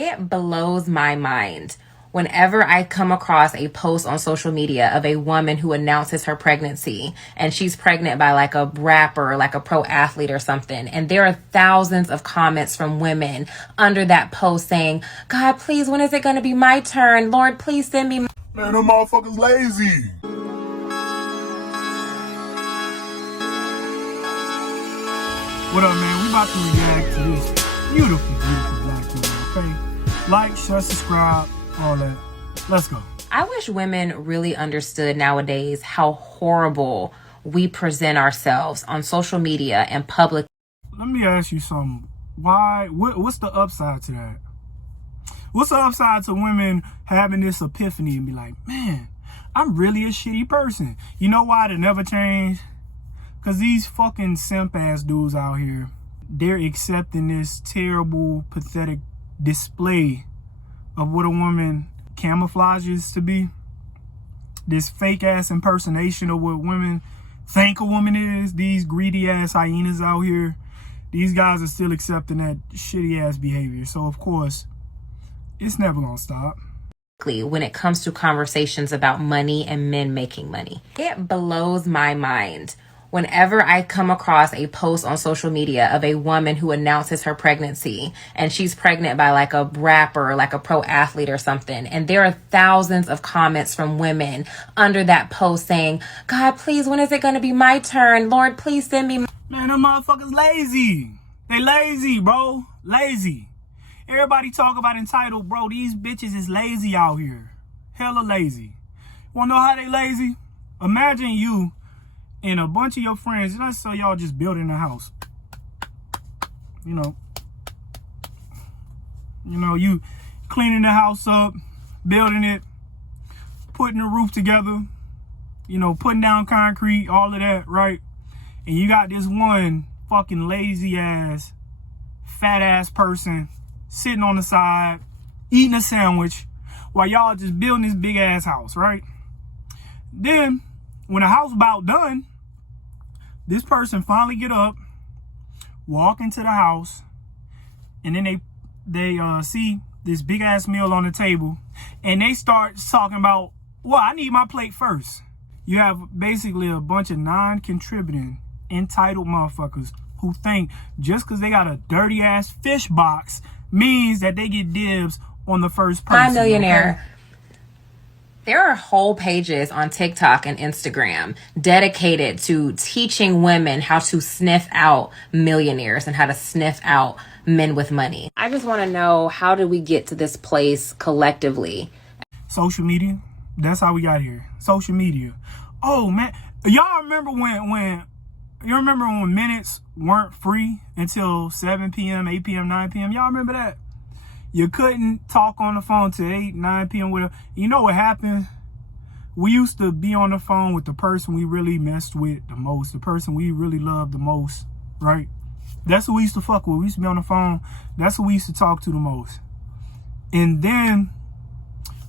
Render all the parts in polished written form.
It blows my mind whenever I come across a post on social media of a woman who announces her pregnancy and she's pregnant by like a rapper, like a pro athlete or something. And there are thousands of comments from women under that post saying, God, please, when is it going to be my turn? Lord, please send me. Man, them motherfuckers lazy. What up, man? We about to react to this beautiful black woman, okay? Like, share, subscribe, all that. Let's go. I wish women really understood nowadays how horrible we present ourselves on social media and public. Let me ask you something. What's the upside to that? What's the upside to women having this epiphany and be like, man, I'm really a shitty person? You know why it never changed? Because these fucking simp-ass dudes out here, they're accepting this terrible, pathetic display of what a woman camouflages to be. This fake-ass impersonation of what women think a woman is. These greedy-ass hyenas out here, these guys are still accepting that shitty-ass behavior. So, of course, it's never gonna stop. When it comes to conversations about money and men making money, it blows my mind whenever I come across a post on social media of a woman who announces her pregnancy and she's pregnant by like a rapper, like a pro athlete or something. And there are thousands of comments from women under that post saying, God, please, when is it going to be my turn? Lord, please send me. Man, them motherfuckers lazy. They lazy, bro. Lazy. Everybody talk about entitled, bro. These bitches is lazy out here. Hella lazy. Wanna know how they lazy? Imagine you and a bunch of your friends, let's say y'all just building a house. You know, you cleaning the house up, building it, putting the roof together, putting down concrete, all of that, right? And you got this one fucking lazy ass, fat ass person sitting on the side, eating a sandwich while y'all just building this big ass house, right? Then, when the house about done, this person finally get up, walk into the house, and then they see this big ass meal on the table, and they start talking about, well, I need my plate first. You have basically a bunch of non-contributing, entitled motherfuckers who think just because they got a dirty ass fish box means that they get dibs on the first person. I'm millionaire. Okay? There are whole pages on TikTok and Instagram dedicated to teaching women how to sniff out millionaires and how to sniff out men with money. I just want to know, how did we get to this place collectively? Social media. That's how we got here. Social media. Oh man, y'all remember when minutes weren't free until 7 p.m., 8 p.m., 9 p.m.? Y'all remember that? You couldn't talk on the phone till 8, 9 p.m. with You know what happened? We used to be on the phone with the person we really messed with the most, the person we really loved the most, right? That's who we used to fuck with. We used to be on the phone. That's who we used to talk to the most. And then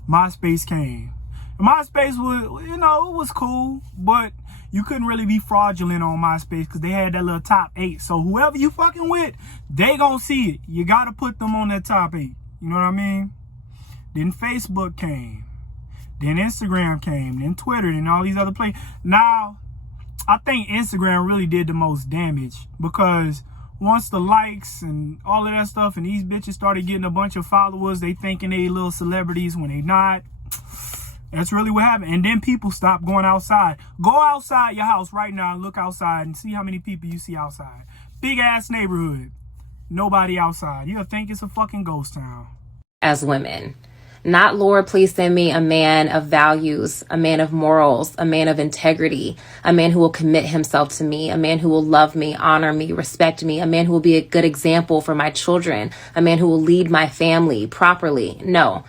MySpace came. MySpace was, it was cool, but you couldn't really be fraudulent on MySpace because they had that little top 8. So whoever you fucking with, they gonna see it. You gotta put them on that top 8. You know what I mean? Then Facebook came. Then Instagram came. Then Twitter. And all these other places. Now, I think Instagram really did the most damage because once the likes and all of that stuff and these bitches started getting a bunch of followers, they thinking they little celebrities when they not. That's really what happened. And then people stopped going outside. Go outside your house right now and look outside and see how many people you see outside. Big ass neighborhood. Nobody outside. You'll think it's a fucking ghost town. As women, not, Lord, please send me a man of values, a man of morals, a man of integrity, a man who will commit himself to me, a man who will love me, honor me, respect me, a man who will be a good example for my children, a man who will lead my family properly. No.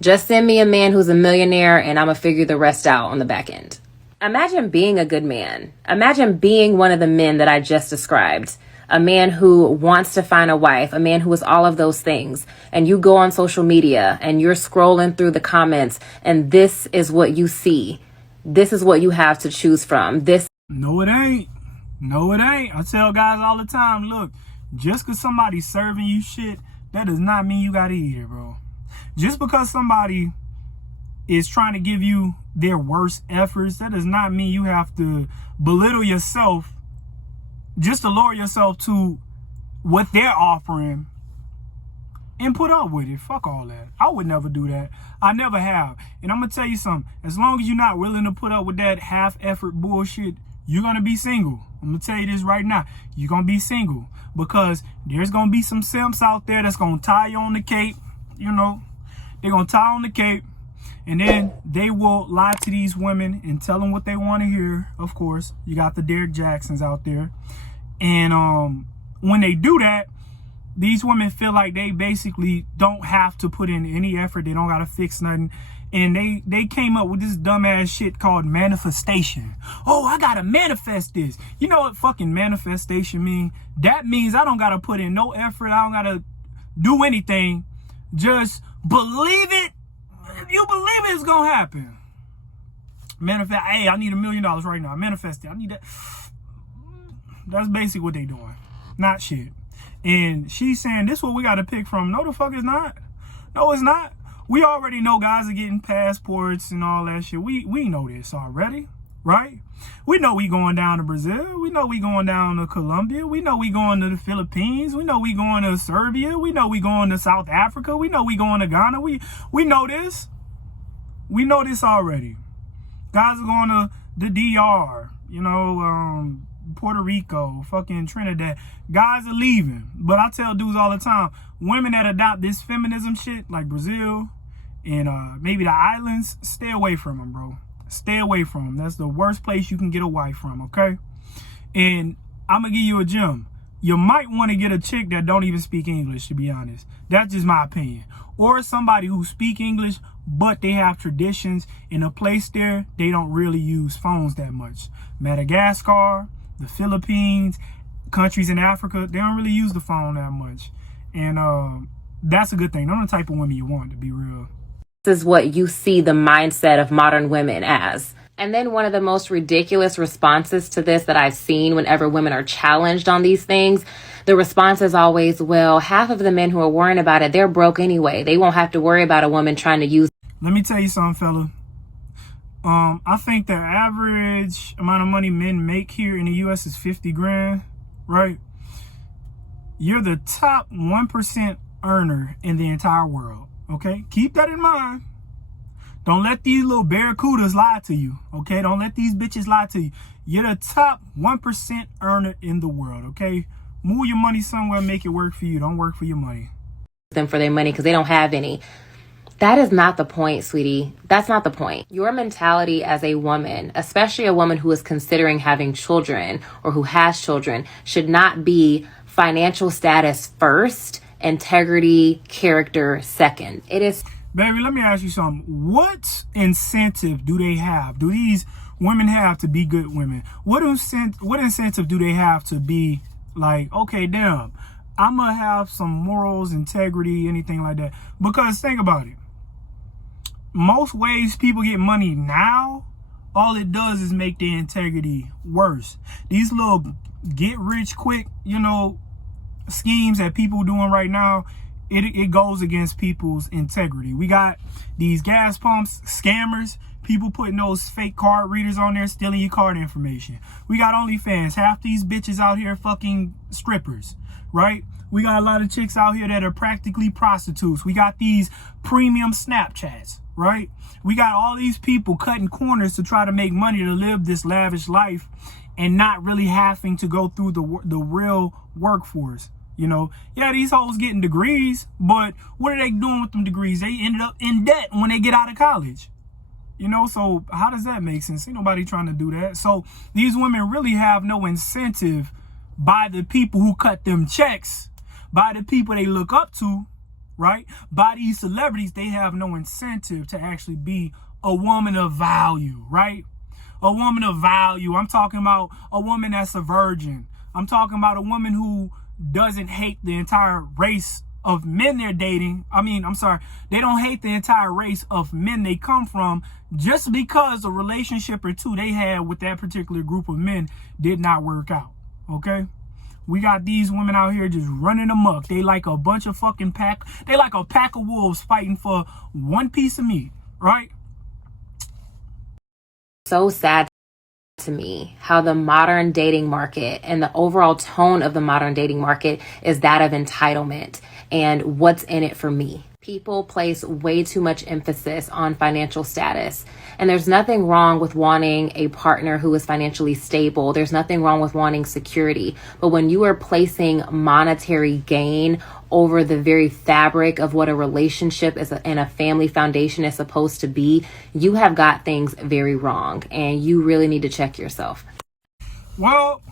Just send me a man who's a millionaire and I'm going to figure the rest out on the back end. Imagine being a good man. Imagine being one of the men that I just described. A man who wants to find a wife, a man who is all of those things. And you go on social media and you're scrolling through the comments and this is what you see. This is what you have to choose from. No, it ain't. No, it ain't. I tell guys all the time, look, just because somebody's serving you shit that does not mean you gotta eat it, bro. Just because somebody is trying to give you their worst efforts, that does not mean you have to belittle yourself just to lower yourself to what they're offering and put up with it. Fuck all that. I would never do that. I never have. And I'm gonna tell you something. As long as you're not willing to put up with that half-effort bullshit, you're gonna be single. I'm gonna tell you this right now. You're gonna be single because there's gonna be some simps out there that's gonna tie you on the cape. You know, they're gonna tie on the cape, and then they will lie to these women and tell them what they want to hear. Of course, you got the Derek Jacksons out there, and when they do that, these women feel like they basically don't have to put in any effort. They don't gotta fix nothing. And they came up with this dumbass shit called manifestation. Oh, I gotta manifest this. You know what fucking manifestation mean? That means I don't gotta put in no effort. I don't gotta do anything. Just believe it. If you believe it, it's gonna happen. Manifest. Hey, I need $1 million right now. Manifest it. I need that. That's basically what they doing. Not shit. And she's saying this is what we got to pick from. No, the fuck it's not. No, it's not. We already know guys are getting passports and all that shit. We know this already, right? We know we going down to Brazil. We know we going down to Colombia. We know we going to the Philippines. We know we going to Serbia. We know we going to South Africa. We know we going to Ghana. We know this. We know this already. Guys are going to the DR, you know, Puerto Rico, fucking Trinidad. Guys are leaving. But I tell dudes all the time, women that adopt this feminism shit, like Brazil and maybe the islands, stay away from them, bro. Stay away from them. That's the worst place you can get a wife from, okay? And I'm going to give you a gem. You might want to get a chick that don't even speak English, to be honest. That's just my opinion. Or somebody who speak English, but they have traditions. In a place there, they don't really use phones that much. Madagascar, the Philippines, countries in Africa, they don't really use the phone that much. And that's a good thing. They're the type of women you want, to be real. This is what you see the mindset of modern women as. And then one of the most ridiculous responses to this that I've seen whenever women are challenged on these things, the response is always, well, half of the men who are worrying about it, they're broke anyway. They won't have to worry about a woman trying to use. Let me tell you something, fella. I think the average amount of money men make here in the U.S. is 50 grand, right? You're the top 1% earner in the entire world, okay? Keep that in mind. Don't let these little barracudas lie to you, okay? Don't let these bitches lie to you. You're the top 1% earner in the world, okay? Move your money somewhere, make it work for you. Don't work for your money. Them for their money because they don't have any. That is not the point, sweetie. That's not the point. Your mentality as a woman, especially a woman who is considering having children or who has children, should not be financial status first, integrity, character second. It is. Baby, let me ask you something. What incentive do they have? Do these women have to be good women? What incentive do they have to be like, okay, damn, I'm going to have some morals, integrity, anything like that? Because think about it. Most ways people get money now, all it does is make their integrity worse. These little get rich quick, you know, schemes that people doing right now, it goes against people's integrity. We got these gas pumps, scammers, people putting those fake card readers on there, stealing your card information. We got OnlyFans, half these bitches out here fucking strippers, right? We got a lot of chicks out here that are practically prostitutes. We got these premium Snapchats, right? We got all these people cutting corners to try to make money to live this lavish life and not really having to go through the real workforce. You know, yeah, these hoes getting degrees, but what are they doing with them degrees? They ended up in debt when they get out of college. You know, so how does that make sense? Ain't nobody trying to do that. So these women really have no incentive by the people who cut them checks, by the people they look up to, right? By these celebrities, they have no incentive to actually be a woman of value, right? A woman of value. I'm talking about a woman that's a virgin. I'm talking about a woman who doesn't hate the entire race of men they're dating. They don't hate the entire race of men they come from just because a relationship or two they had with that particular group of men did not work out, okay? We got these women out here just running amok. They like a bunch of fucking they like a pack of wolves fighting for one piece of meat, right? So sad to me how the modern dating market and the overall tone of the modern dating market is that of entitlement and what's in it for me. People place way too much emphasis on financial status. And there's nothing wrong with wanting a partner who is financially stable. There's nothing wrong with wanting security. But when you are placing monetary gain over the very fabric of what a relationship is and a family foundation is supposed to be, you have got things very wrong. And you really need to check yourself. Well,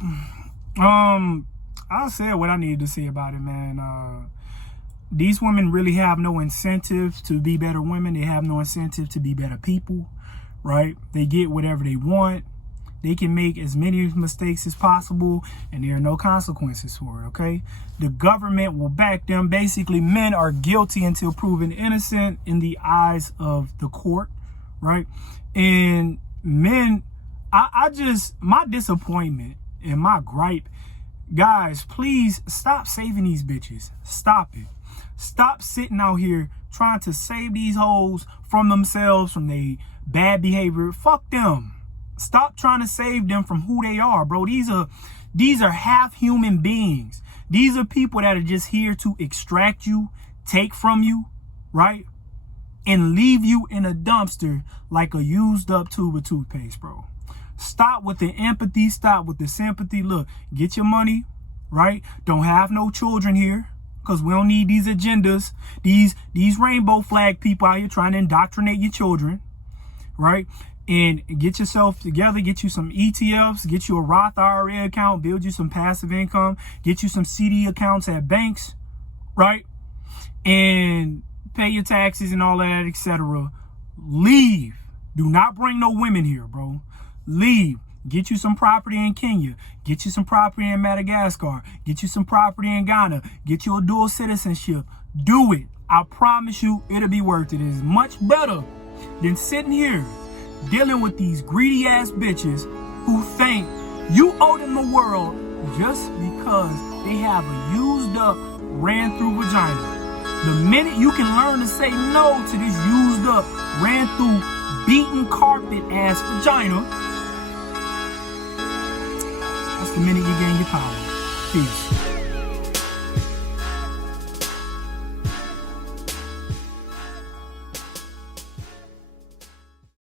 I said what I needed to say about it, man. These women really have no incentive to be better women. They have no incentive to be better people, right? They get whatever they want. They can make as many mistakes as possible, and there are no consequences for it, okay? The government will back them. Basically, men are guilty until proven innocent in the eyes of the court, right? And men, my disappointment and my gripe, guys, please stop saving these bitches. Stop it. Stop sitting out here trying to save these hoes from themselves, from their bad behavior. Fuck them. Stop trying to save them from who they are, bro. These are half human beings. These are people that are just here to extract you, take from you, right? And leave you in a dumpster like a used up tube of toothpaste, bro. Stop with the empathy. Stop with the sympathy. Look, get your money, right? Don't have no children here, because we don't need these agendas. These rainbow flag people out here trying to indoctrinate your children, right? And get yourself together, get you some ETFs, get you a Roth IRA account, build you some passive income, get you some CD accounts at banks, right? And pay your taxes and all of that, etc. Leave. Do not bring no women here, bro. Leave. Get you some property in Kenya. Get you some property in Madagascar. Get you some property in Ghana. Get you a dual citizenship. Do it. I promise you it'll be worth it. It's much better than sitting here dealing with these greedy ass bitches who think you owe them the world just because they have a used up, ran through vagina. The minute you can learn to say no to this used up, ran through, beaten carpet ass vagina, that's the minute you gain your power. Peace.